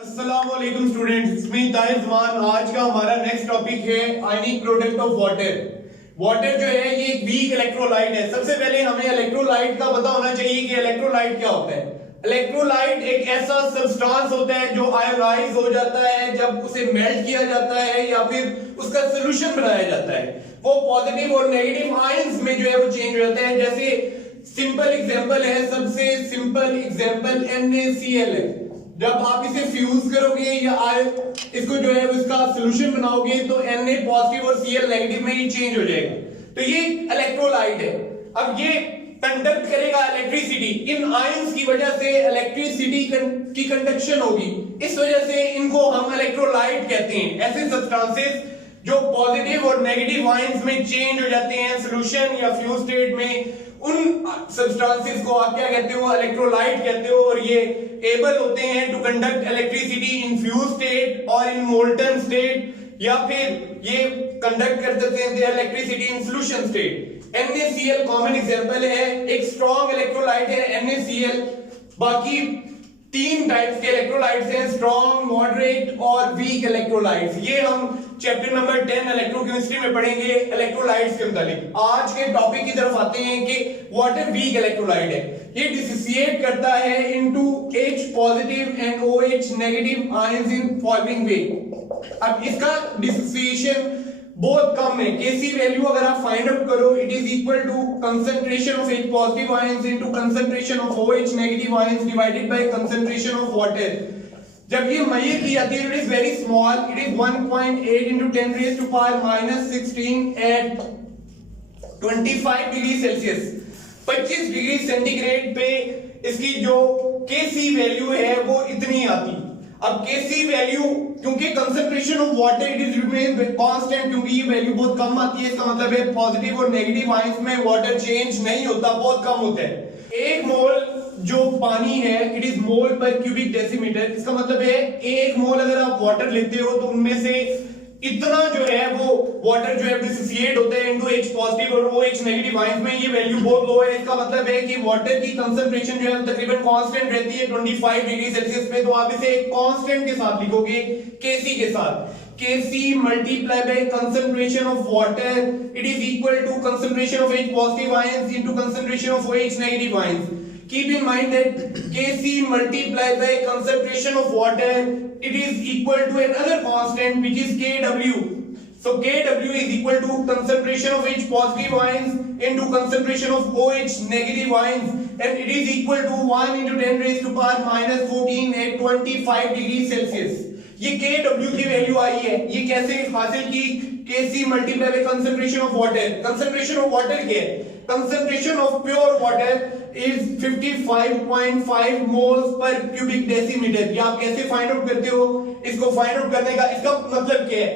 अस्सलामुअलैकुम स्टूडेंट्स, मी ताहिर जमान। आज का हमारा नेक्स्ट टॉपिक है ionic product of water. Water जो है ये एक वीक इलेक्ट्रोलाइट है। सबसे पहले हमें इलेक्ट्रोलाइट का पता होना चाहिए कि इलेक्ट्रोलाइट क्या होता है। इलेक्ट्रोलाइट एक ऐसा सब्सटेंस होता है जो आयोनाइज हो जाता है जब उसे मेल्ट किया जाता है या फिर उसका सोल्यूशन बनाया जाता है। वो पॉजिटिव और नेगेटिव आयंस में जो है वो चेंज हो जाता है। जैसे सिंपल एग्जांपल है, सबसे सिंपल एग्जांपल NaCl है। जब आप इसे फ्यूज करोगे या इसको जो है उसका सॉल्यूशन बनाओगे तो Na पॉजिटिव और Cl नेगेटिव में ये चेंज हो जाएगा। तो ये इलेक्ट्रोलाइट है। अब ये कंडक्ट करेगा इलेक्ट्रिसिटी। इन आयंस की वजह से इलेक्ट्रिसिटी की कंडक्शन होगी, इस वजह से इनको हम इलेक्ट्रोलाइट कहते हैं। ऐसे सब्सटेंसेस जो पॉजिटिव और नेगेटिव आयंस में चेंज हो जाते हैं सॉल्यूशन या फ्यूज स्टेट में, उन सब्सटेंसेस को आप क्या कहते हो? इलेक्ट्रोलाइट कहते हो। और ये एबल होते हैं to conduct electricity in fused state और इन मोल्टन स्टेट, या फिर ये कंडक्ट कर सकते हैं electricity in solution state. NaCl common example है, एक स्ट्रॉन्ग इलेक्ट्रोलाइट है NaCl। बाकी तीन टाइप्स के इलेक्ट्रोलाइट्स हैं, स्ट्रॉन्ग, मॉडरेट और वीक इलेक्ट्रोलाइट्स। ये हम चैप्टर नंबर 10 इलेक्ट्रोकेमिस्ट्री में पढ़ेंगे इलेक्ट्रोलाइट्स के मुतालिक। आज के टॉपिक की तरफ आते हैं कि वाटर वीक इलेक्ट्रोलाइट है। ये डिसोसिएट करता है into H positive and OH negative ions in following वे। अब इसका डिसोसिएशन बहुत कम है। Kc वैल्यू अगर आप फाइंड आउट करो, it is equal to concentration of H positive ions into concentration of OH negative ions divided by concentration of water. जब ये measure की जाती है it is very small, it is 1.8 into 10 raised to power minus 16 at 25 degree Celsius. 25 degree centigrade पे इसकी जो Kc value है वो इतनी आती। अब Kc वैल्यू क्योंकि concentration of water it is remain constant, क्योंकि ये वैल्यू बहुत कम आती है, इसका मतलब है पॉजिटिव और नेगेटिव आयंस में वाटर चेंज नहीं होता, बहुत कम होता है। एक मोल जो पानी है इट इज मोल पर क्यूबिक डेसीमीटर। इसका मतलब है एक मोल अगर आप वाटर लेते हो तो उनमें से इतना जो है वो वाटर जो है डिसोसिएट होता है इनटू H पॉजिटिव और OH नेगेटिव आयंस में। ये वैल्यू बहुत लो है। इसका मतलब है कि वाटर की कंसंट्रेशन जो है तकरीबन कांस्टेंट रहती है 25 डिग्री सेल्सियस पे। तो आप इसे एक कांस्टेंट के साथ लिखोगे, Kc के साथ। Kc multiplied by concentration of water, it is equal to concentration of H positive ions into concentration of OH negative ions. Keep in mind that Kc multiplied by concentration of water, it is equal to another constant which is Kw. So Kw is equal to concentration of H positive ions into concentration of OH negative ions, and it is equal to 1 into 10 raised to power minus 14 at 25 degree Celsius. ये Kw की value आई है। ये कैसे हासिल की? Kc multiply by concentration of water. Concentration of water क्या है? Concentration of pure water is 55.5 moles per cubic decimetre. ये आप कैसे फाइंड आउट करते हो? इसको फाइंड आउट करने का इसका मतलब क्या है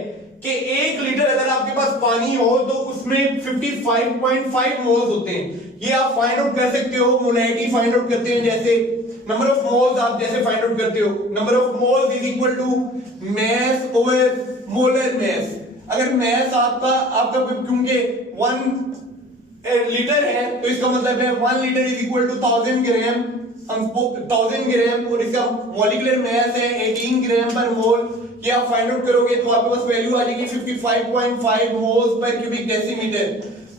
कि 1 लीटर अगर आपके पास पानी हो तो उसमें 55.5 मोल्स होते हैं। ये आप फाइंड आउट कर सकते हो, मोलैरिटी फाइंड आउट करते हैं। जैसे नंबर ऑफ मोल्स आप जैसे फाइंड आउट करते हो, number of moles is equal to mass over molar mass. अगर मास आपका क्योंकि 1 लीटर है तो इसका मतलब है 1 लीटर इज इक्वल टू 1000 ग्राम। 1000 ग्राम और इसका मॉलिक्यूलर मास है 18 ग्राम पर मोल। ये आप फाइंड आउट करोगे तो आपके पास वैल्यू आ जाएगी 55.5 मोल्स पर क्यूबिक डेसीमीटर।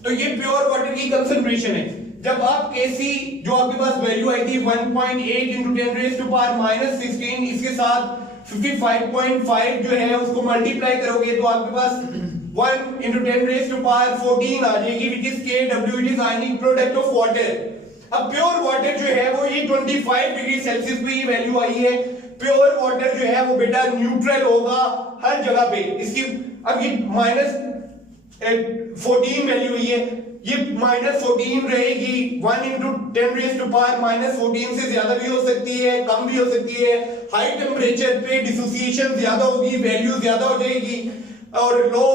तो ये प्योर वाटर की कंसंट्रेशन है। जब आप Kc जो आपके पास वैल्यू आई थी 1.8 into 10 raised to power minus 16, इसके साथ 55.5 जो है उसको मल्टीप्लाई करोगे तो आपके पास 1 into 10 raised to power 14 आ जाएगी, which is Kw, it is ionic product of water। अब प्योर वाटर जो है वो ये 25 डिग्री सेल्सियस पे ये वैल्यू आई है। प्योर वाटर जो है वो बेटा न्यूट्रल होगा हर जगह पे। इसकी अब ये -14 वैल्यू हुई है, ये -14 रहेगी। 1 into 10 raised to power -14 से ज्यादा भी हो सकती है, कम भी हो सकती है। हाई टेम्परेचर पे डिसोसिएशन ज्यादा होगी, वैल्यू ज्यादा हो जाएगी, और लो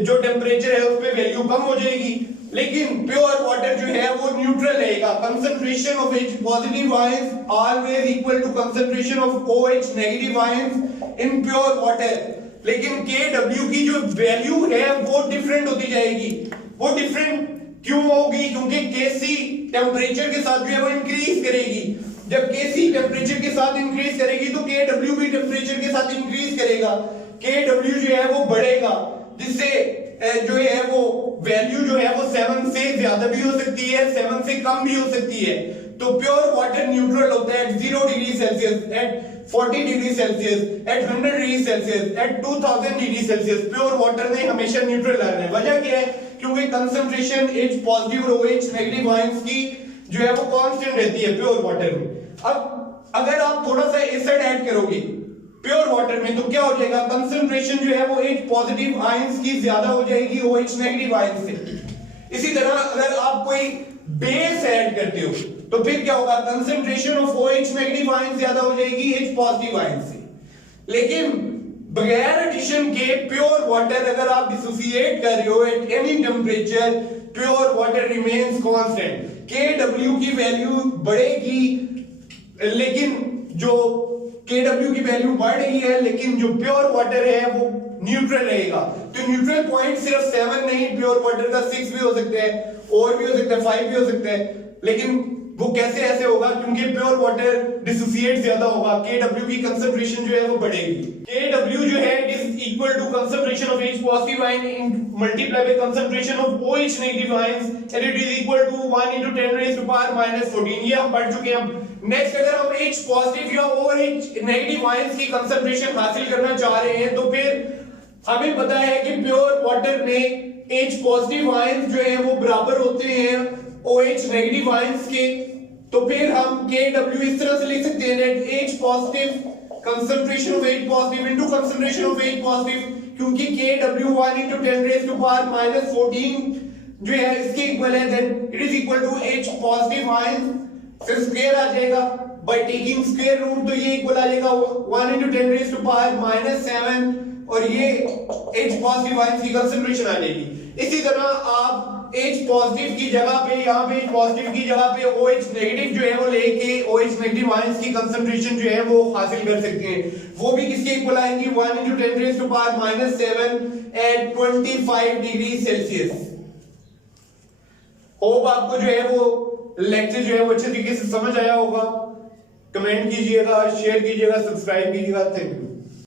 जो टेम्परेचर है उस पे वैल्यू कम हो जाएगी। लेकिन प्योर वाटर जो है वो न्यूट्रल रहेगा। Concentration of H positive ions always equal to concentration of OH negative ions in pure water. लेकिन Kw की जो वैल्यू है वो डिफरेंट होती जाएगी। वो डिफरेंट क्यों होगी? क्योंकि Kc टेम्परेचर के साथ जो है वो इंक्रीज करेगी। जब Kc टेम्परेचर के साथ इंक्रीज करेगी तो Kw भी टेम्परेचर के साथ इंक्रीज करेगा, Kw जो है वो बढ़ेगा, जिससे जो है वो वैल्यू जो है वो 7 से ज्यादा भी हो सकती है, 7 से कम भी हो सकती है। तो प्योर वाटर न्यूट्रल होता है at 0 degree Celsius, at 40 degree Celsius, at 100 degree Celsius, at 2000 degree Celsius. Pure water में हमेशा न्यूट्रल रहना है। वजह क्या है? क्योंकि कंसंट्रेशन H पॉजिटिव और OH नेगेटिव आयंस की जो है वो कांस्टेंट रहती है प्योर वाटर में। अब अगर आप थोड़ा सा एसिड ऐड करोगे प्योर वाटर में तो क्या हो जाएगा? कंसंट्रेशन जो है वो H पॉजिटिव आयंस की ज्यादा हो जाएगी OH नेगेटिव आयंस से। इसी तरह अगर आप कोई बेस ऐड करते हो तो फिर क्या होगा? Concentration of OH negative ions ज्यादा हो जाएगी H पॉजिटिव आयंस से। लेकिन बगैर एडिशन के प्योर वाटर अगर आप डिसोसिएट कर रहे हो at any temperature, pure water remains constant. Kw की वैल्यू बढ़ेगी, लेकिन जो Kw की वैल्यू बढ़ रही है, लेकिन जो प्योर वाटर है वो न्यूट्रल रहेगा। तो न्यूट्रल पॉइंट सिर्फ 7 नहीं, प्योर वाटर का 6 भी हो सकता है, और भी हो सकता है, 5 भी हो सकता है। लेकिन वो कैसे ऐसे होगा? क्योंकि प्योर वाटर डिसोसिएट ज्यादा होगा, Kw की कंसंट्रेशन जो है वो बढ़ेगी। Kw जो है is equal to concentration of H positive ion in multiply by concentration of OH negative ions and it is equal to 1 into 10 raised to power -14। ये हम पढ़ चुके हैं। नेक्स्ट अगर हम H पॉजिटिव या OH नेगेटिव आयंस की concentration हासिल करना चाह रहे हैं तो फिर हमें पता है कि प्योर वाटर में H पॉजिटिव आयंस जो है वो बराबर होते हैं OH नेगेटिव आयंस के। तो फिर हम Kw इस तरह से लिख सकते हैं that H positive concentration of H positive into concentration of H positive, क्योंकि Kw 1 into 10 raised to power -14 जो है इसके इक्वल है, then it is equal to H positive ions फिर स्क्वायर आ जाएगा बाय टेकिंग स्क्वायर रूट, तो ये इक्वल आ जाएगा 1 into 10 raised to power -7 और ये H पॉजिटिव आयंस की कंसंट्रेशन आ जाएगी। इसी तरह आप H पॉजिटिव की जगह पे, यहाँ पे H पॉजिटिव की जगह पे OH नेगेटिव जो है वो लेके OH नेगेटिव आयंस की कंसंट्रेशन जो है वो हासिल कर सकते हैं। वो भी किसके इक्वल आएंगी? 1 into 10 raised to power -7 at 25 degree Celsius. Hope आपको जो है वो लेक्चर जो है वो अच्छे तरीके से समझ आया होगा। कमेंट कीजिएगा, शेयर कीजिएगा, सब्सक्राइब कीजिएगा। Thank you.